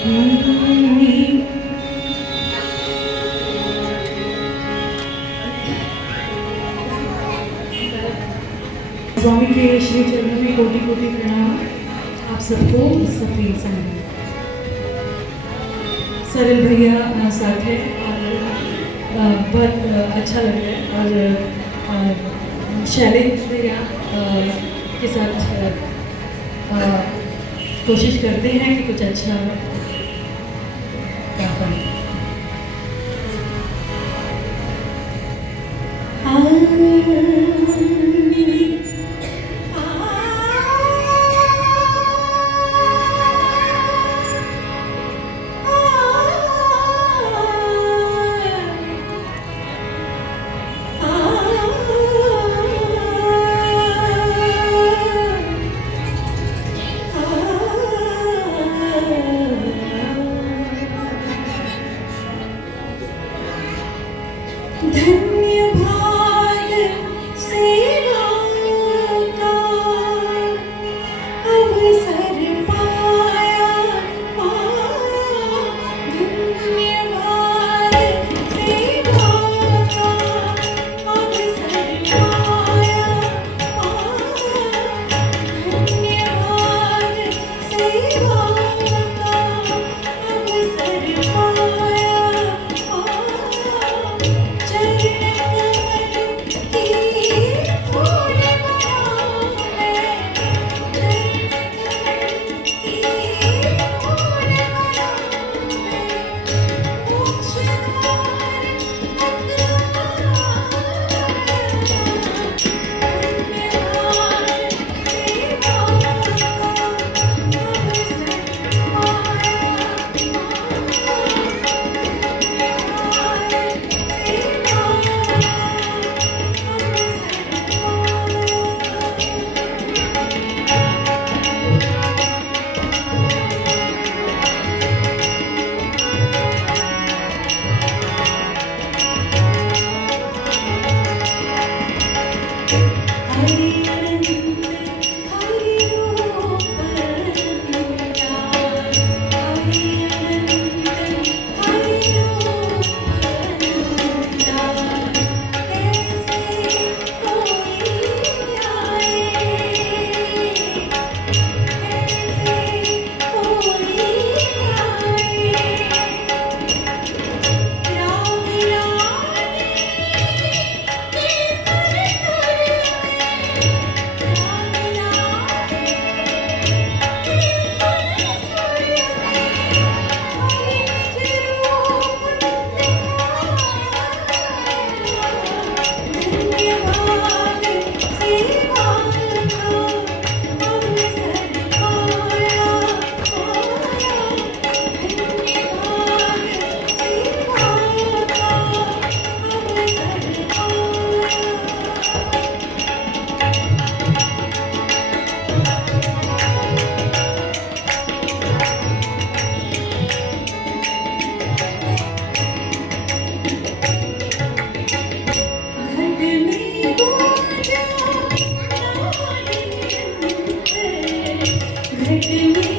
स्वामी के श्री चरणों में कोटि कोटि प्रणाम। आप सबको सफेद संग सरल भैया साथ है और बहुत अच्छा लग रहा है। और शैलेश भैया के साथ कोशिश करते हैं कि कुछ अच्छा गा पाएं। धन्य भाग सेवा का अवसर पाया धन्य भाग सेवा का अवसर पाया धन्य भाग सेवा का अवसर पाया Thank you.